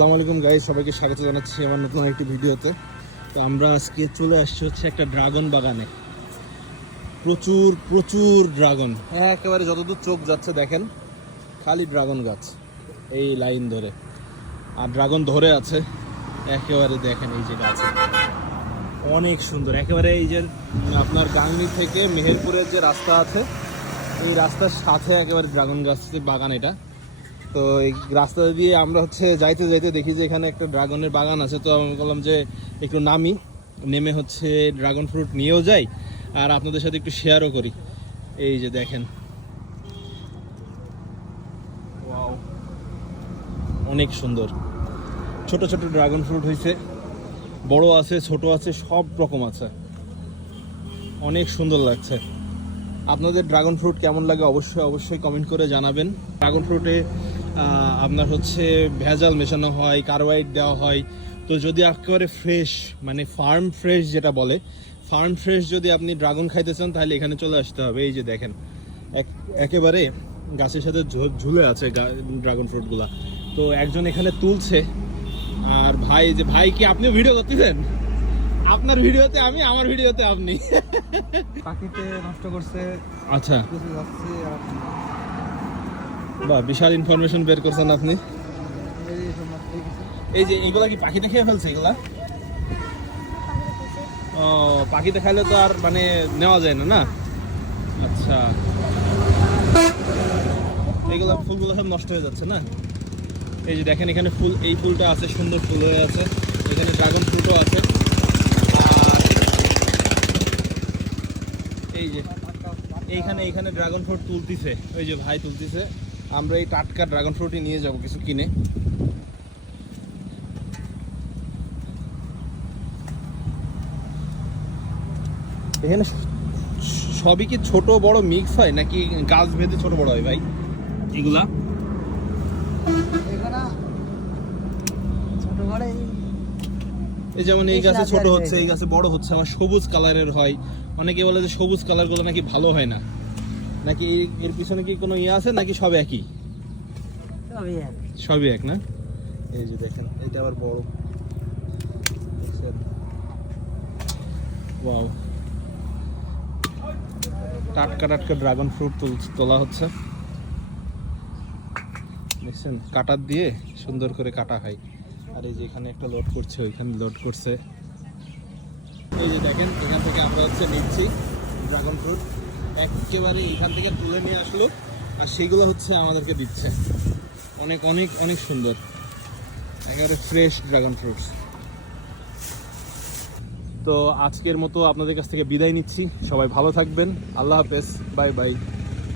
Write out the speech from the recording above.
আসসালামু আলাইকুম গাইস সবাইকে স্বাগত জানাচ্ছি আমার নতুন একটি ভিডিওতে। তো আমরা আজকে চলে আসছি হচ্ছে একটা ড্রাগন বাগানে। প্রচুর প্রচুর ড্রাগন হ্যাঁ একেবারে যতদূর চোখ যাচ্ছে দেখেন, খালি ড্রাগন গাছ এই লাইন ধরে। আর ড্রাগন ধরে আছে, একেবারে দেখেন এই যে গাছ। অনেক সুন্দর, একেবারে এই যে আপনার গাংনি থেকে মেহেরপুরের যে রাস্তা আছে, এই রাস্তার সাথে একেবারে ড্রাগন গাছ বাগান এটা। তো এই রাস্তা দিয়ে আমরা হচ্ছে যাইতে যাইতে দেখি যে এখানে একটা ড্রাগনের বাগান আছে। তো আমি বললাম যে একটু নামি, নেমে হচ্ছে ড্রাগন ফ্রুট নিয়েও যাই আর আপনাদের সাথে একটু শেয়ারও করি। এই যে দেখেন! অনেক সুন্দর। ছোট ছোট ড্রাগন ফ্রুট হয়েছে বড় আছে, ছোট আছে, সব রকম আছে। অনেক সুন্দর লাগছে। আপনাদের ড্রাগন ফ্রুট কেমন লাগে অবশ্যই অবশ্যই কমেন্ট করে জানাবেন। ড্রাগন ফ্রুটে আপনার হচ্ছে ভেজাল মেশানো হয় কার্বাইড দেওয়া হয়। তো যদি একেবারে ফ্রেশ মানে ফার্ম ফ্রেশ যেটা বলে ফার্ম ফ্রেশ যদি আপনি ড্রাগন খাইতে চান তাহলে এখানে চলে আসতে হবে। এই যে দেখেন এক- একেবারে গাছের সাথে ঝুলে আছে ড্রাগন ফ্রুটগুলা তো একজন এখানে তুলছে আর ভাই যে ভাই কি আপনিও ভিডিও করতেছেন? আপনার ভিডিওতে আমি আমার ভিডিওতে আপনি। পাখিতে নষ্ট করছে আচ্ছা। বা বিশাল ইনফরমেশন বের করছেন আপনি। এই যে এইগুলা কি পাখি খেয়ে ফেলছে এগুলা? ও, পাখি খাইলে তো আর মানে নেওয়া যায় না না? আচ্ছা। এগুলা ফুলগুলো সব নষ্ট হয়ে যাচ্ছে, না? এই যে দেখেন, এখানে ফুল, এই ফুলটা আছে, সুন্দর ফুল হয়ে আছে। এখানে ড্রাগন ফ্রুটও আছে। আর এই যে, এইখানে এইখানে ড্রাগন ফ্রুট তুলতিছে। ওই যে ভাই তুলতিছে। আমরা এই টাটকা ড্রাগন ফ্রুটই নিয়ে যাব কিছু কিনে। এখানে সবই কি ছোট বড় মিক্স হয় নাকি গাছ ভেদে ছোট বড় হয় ভাই? এগুলা? এখানে ছোট বড় এই এই যেমন এই গাছে ছোট হচ্ছে এই গাছে বড় হচ্ছে আমার সবুজ কালারের হয়। অনেকে বলে যে সবুজ কালারগুলো নাকি ভালো হয় না। নাকি এর পিছনে কি কোনো ইয়ে আছে নাকি সব একই? সবই এক। সবই এক না? এই যে দেখেন এটা আবার বড়। ওয়াও। টাটকা টাটকা ড্রাগন ফ্রুট তোলা হচ্ছে। দেখছেন কাটার দিয়ে সুন্দর করে কাটা হয়। আর এই যে এখানে একটা লোড করছে ওইখানে লোড করছে। এই যে দেখেন এখান থেকে আমরা হচ্ছে নিচ্ছি ড্রাগন ফ্রুট। একেবারে এখান থেকে তুলে নিয়ে আসলো। আর সেইগুলো হচ্ছে আমাদেরকে দিচ্ছে। অনেক অনেক অনেক সুন্দর। একেবারে ফ্রেশ ড্রাগন ফ্রুটস তো আজকের মতো আপনাদের কাছ থেকে বিদায় নিচ্ছি। সবাই ভালো থাকবেন। আল্লাহ হাফেজ। Bye bye.